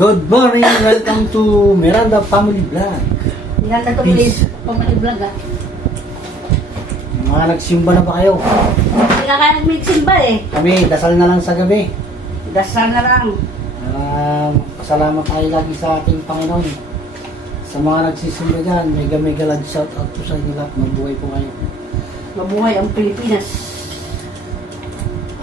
Good morning! Welcome to Miranda Family Vlog. Peace. please. Pamali vlog ah. Mga nagsimba na ba kayo? Hindi ka kaya nag-mixing ba eh. Kami, dasal na lang sa gabi. Dasal na lang. Ah, pasalamat tayo lagi sa ating Panginoon. Sa mga nagsisimba dyan, mega mega love shout out po sa inyo lahat. Mabuhay po kayo. Mabuhay ang Pilipinas.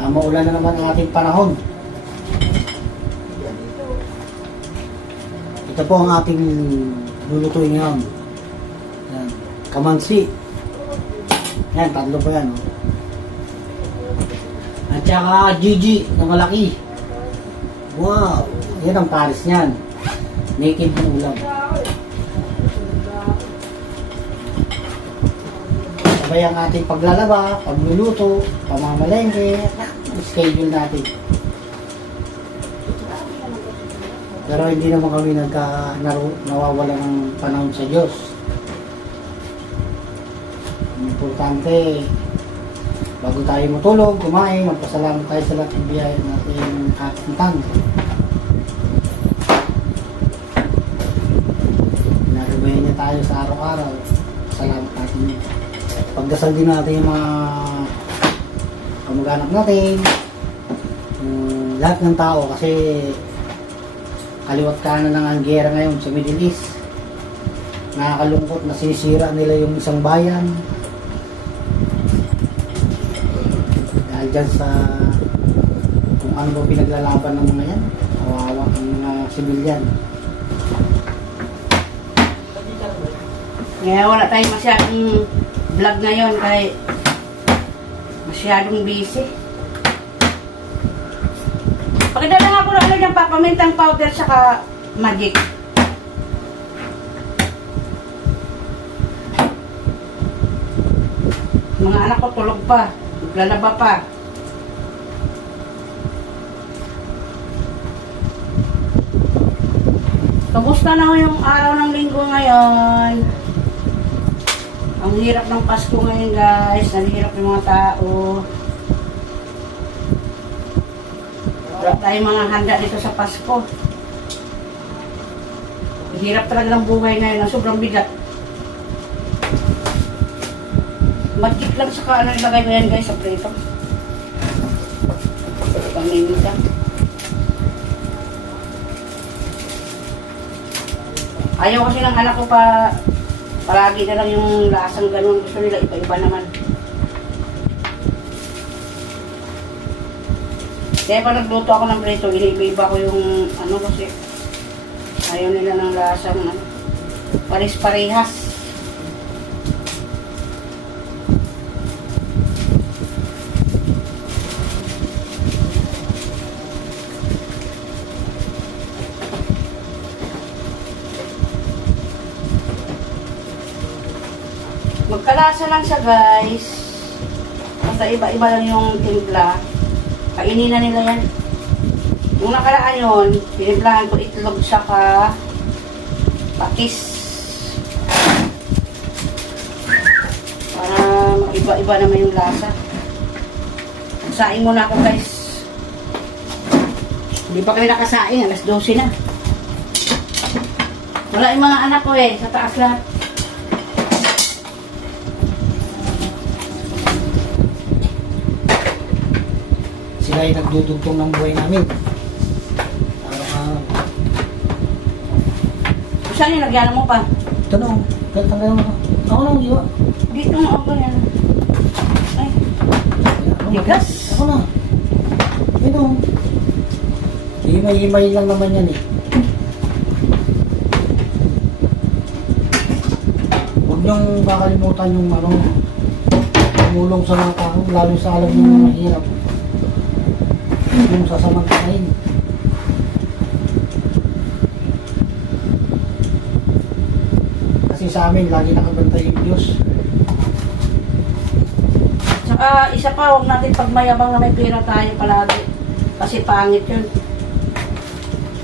Ah, maulan na naman ang ating panahon. Ito po ang ating lulutuin ngayon. Yan. Kamansi. Yan, tatlo po yan. Oh. At saka Gigi na malaki. Wow! Yan ang pares niyan. Naked na ulam. Sabay ang ating paglalaba, pagluluto, pamamalengke, schedule natin. Pero hindi naman kami nagka, nawawala ng panahon sa Diyos. Importante, bago tayo matulog, kumain, magpasalamat tayo sa lahat ng biyaya natin kapuntan. Nagabayan niya tayo sa araw-araw. Salamat natin yun. Pagdasal din natin yung mga kamag-anak natin, lahat ng tao kasi kaliwat kanan ng anggera ngayon sa Middle East. Nakakalungkot na sinisira nila yung isang bayan. Dahil dyan sa kung ano ba pinaglalaban ng mga yan. Kawawa ang mga sibilyan. Ngayon wala tayong masyadong vlog ngayon kaya masyadong busy. Pakidala nga ko lang ulit ng papamintang powder saka magic. Mga anak ko tulog pa. Naglalaba pa. Kamusta na yung araw ng linggo ngayon? Ang hirap ng Pasko ngayon guys. Ang hirap yung mga tao. Wala tayong mga handa dito sa Pasko. Hirap talaga ng buhay ngayon. Ang sobrang bigat. Magkit lang sa ano ilagay ko yan guys sa prito. Pamimita. Ayaw kasi ng anak ko pa palagi na lang yung lasang ganun. Gusto nila iba-iba naman. Kaya pa nagluto ako ng prito, iniiba-iba ko yung ano kasi ayaw nila ng lasang ano, pares-parehas. Magkalasa lang siya guys. Basta iba-iba lang yung timpla. Kainin na nila yan. Yung nakaraan yun, tinimplahan ko itlog saka pakis. Para iba-iba naman yung lasa. Magsaing muna ako guys. Hindi pa kami nakasaing, alas 12 na. Wala yung mga anak ko eh, sa taas lahat. Sila ay nagdudugtong ng buhay namin. Araw-araw. Saan yung nagyan mo pa? Ito na, oh. Kahit tanggal mo. Ako lang, di ba? Dito nga ako yan. Ay, Ako, Tigas. Ako na. Ito. Himay-himay lang naman yan eh. Huwag niyong kakalimutan yung ano, tumulong sa mga tao, lalo sa alam ng mga mahirap. Yung sasamantalain. Kasi sa amin, lagi nakabantay yung Diyos. Saka isa pa, huwag natin pagmayabang na may pera tayo palagi. Kasi pangit yun.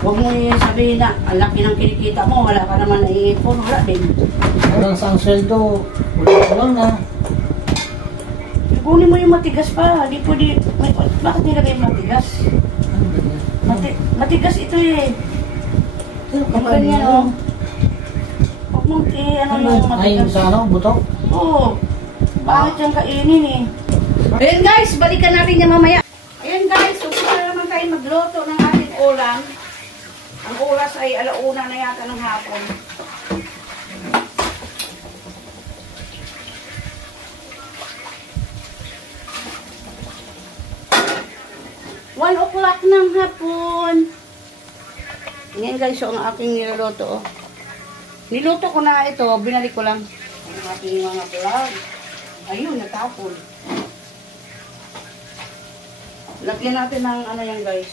Huwag mo yung sabihin na, ang laki ng kinikita mo, wala ka naman naiipon, wala din. Hanggang sa ang sweldo, wala lang na. Kunin mo yung matigas pa, di po di, may, bakit nilagay yung matigas? Ano? Mati, matigas ito eh. Yung kapag ganyan, oh. Huwag mong i- ano yung Ay, matigas. sa ano, buto? Oo. Bakit yung kainin eh? Ayan guys, balikan natin yan mamaya. Ayan guys, umpisa na naman tayo magluto ng ating ulam. Ang oras ay alauna na yata ng hapon. One o'clock ng hapon. Ayan guys, so ang aking niluluto. Oh. Niluto ko na ito, binalik ko lang. Ang ating mga vlog. Ayun, natapon. Lagyan natin ng ano yan guys.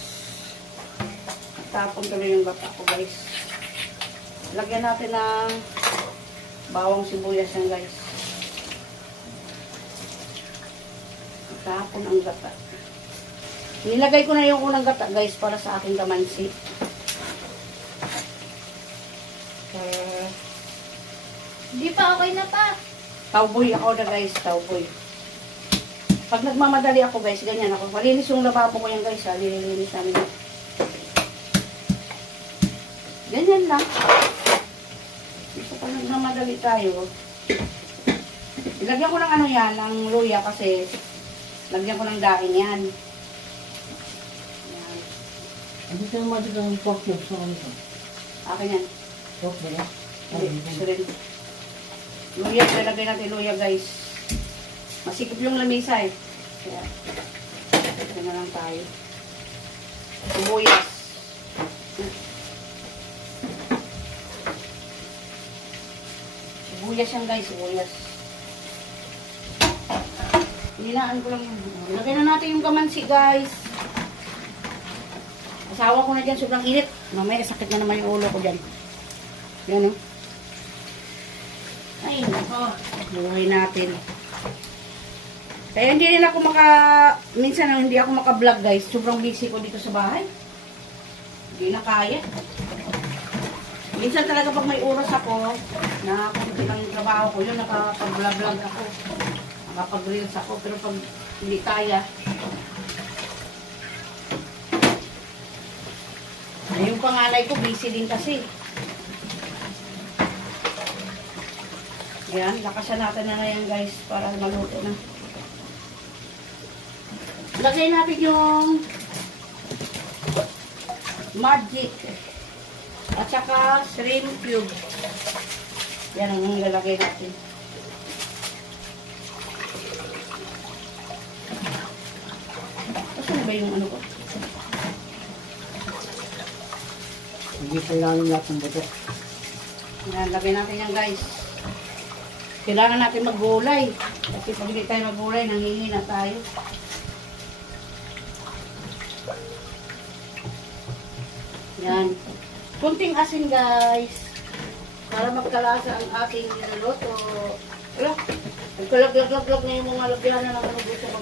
Tapon tuloy yung bata ko guys. Lagyan natin ng bawang sibuyas yan guys. Tapon ang gata. Nilagay ko na yung unang gata guys para sa aking kamansi. Uh, Hindi pa, okay na pa. Tawboy ako na guys, tawboy. Pag nagmamadali ako guys, ganyan ako. Malinis yung lababo ko yan guys, ha. Nililinis namin yan. Ganyan lang. So, pag nagmamadali tayo, ilagyan ko ng ano yan, ng luya kasi lagyan ko ng daing yan. Yan. Hindi naman dito ang pork cubes sa kanito. Akin yan. Pork ba na? Hindi, rin. Luya, ilagay natin luya guys. Masikip yung lamisa eh. Kaya, ito na lang tayo. Sibuyas. Sibuyas yan guys, sibuyas. Hinaan ko lang yun. Lagay na natin yung kamansi guys. Asawa ko na dyan, sobrang init. Mamaya sakit na naman yung ulo ko dyan. Yan oh. Ay, nako. Buhay natin. Kaya hindi rin ako maka... Minsan ah, hindi ako maka-vlog guys. Sobrang busy ko dito sa bahay. Hindi na kaya. Minsan talaga pag may oras ako, na kunti lang yung trabaho ko, yun nakapag-vlog ako. Nakapag-reels ako. Pero pag hindi kaya, yung panganay ko, busy din kasi. Yan, lakasan natin na na yan guys para maluto na. Lagay natin yung magic at saka shrimp cube. Yan ang ilalagay natin. Asan ba yung ano ko? Hindi kailangan lahat ng buto. Yan, lagay natin yan guys. Kailangan natin maggulay. Kasi pag hindi tayo maggulay, nanghihina tayo. Yan. Kunting asin guys. Para magkalasa ang aking niluluto. Wala. Nagkalaglag-lag na yung mga lagyan na ng ano dito sa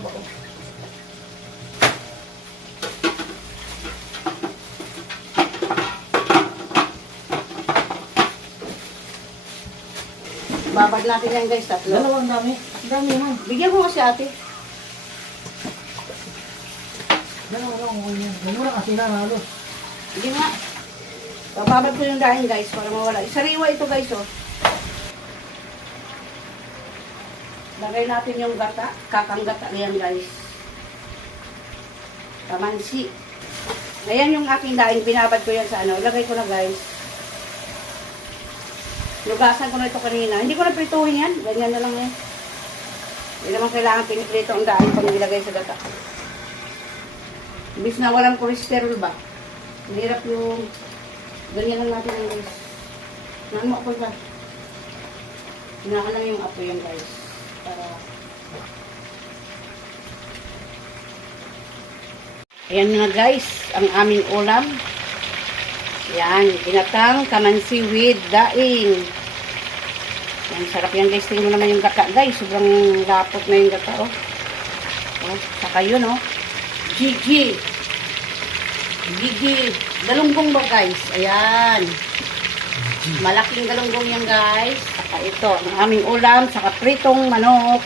baba. Babad natin yan guys, tatlo. Dalawang dami. Ang dami naman. Bigyan ko kasi ate. Dalawa lang ako yan. Mura kasi na halos. Hindi nga. Bababad ko yung dahil guys para mawala. Isariwa ito guys oh. Lagay natin yung gata. Kakang gata na yan guys. Kamansi. Ayan yung aking daing. Binabad ko yan sa ano. Lagay ko na guys. Lugasan ko na ito kanina. Hindi ko na prituhin yan. Ganyan na lang yan. Hindi naman kailangan piniprito ang daing pag nilagay sa gata. Ibig na walang cholesterol ba? Mahirap yung... Ganyan lang natin ang guys. Naan mo ako ba? Hinaan lang yung apo yan guys. Para... Ayan nga guys, ang aming ulam. Yan, ginatang kamansi with daing. Yan, sarap yan guys. Tingnan mo naman yung gata guys. Sobrang lapot na yung gata oh. Oh, saka yun oh. Gigi. Gigi. Galunggong ba guys? Ayan. Malaking galunggong yan guys. Saka ito, ang aming ulam, saka pritong manok.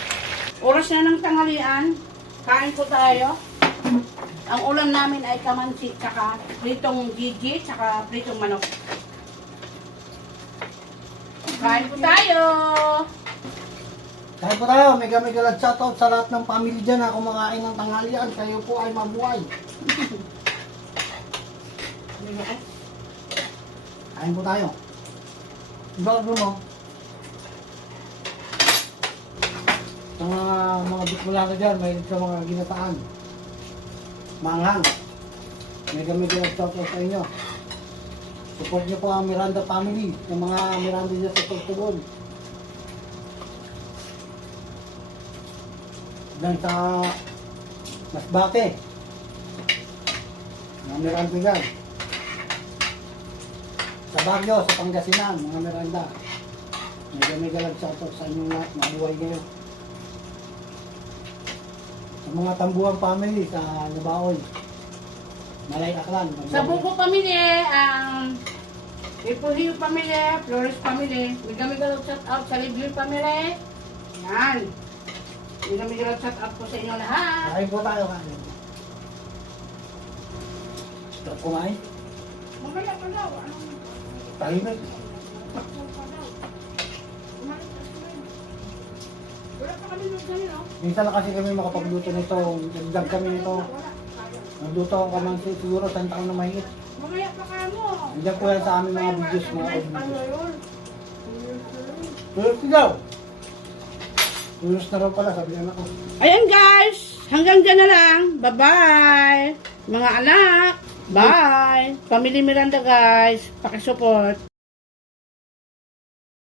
Oras na ng tanghalian. Kain po tayo. Ang ulam namin ay kamansi, saka pritong gigi, saka pritong manok. Kain po tayo! Kaya po tayo, mega mega love shoutout sa lahat ng family dyan na kumakain ng tanghalian. Kayo po ay mabuhay. Kain po tayo. Iba mo mo. Sa mga mga bitmulano dyan, may sa mga ginataan. Manghang. Mega mega love shoutout sa inyo. Support niyo po ang Miranda family, yung mga Miranda dyan sa Tugtugon. Diyan sa Masbate. Mga Miranda dyan. Sa Baguio, sa Pangasinan, mga Miranda. Mega mega lang shoutout sa inyong lahat, mabuhay kayo. Sa mga Tambuang family sa Nabaoy. Malay Aklan. Sa Buko Pamilya, ang Ipuhiyo Pamilya, Flores Pamilya, Migamigalaw shout out sa Libyo Pamilya. Yan. Migamigalaw shout out po sa inyo lahat. Kain po tayo kain. Stop kumain. Mamaya pa daw. Tahimik. Oh. Minsan lang kasi kami makapagluto nito. Nagdag kami nito. Nagluto ako naman si- siguro sa taon na mahigit. Mamaya pa ka mo. Nandiyan po yan sa aming mga videos, mga old Ano videos. yun? Tulog ka daw. Tulog na raw pala, sabi anak ko. Ayan guys, hanggang dyan na lang. Bye-bye. Mga anak, bye. Family Miranda guys, pakisupport.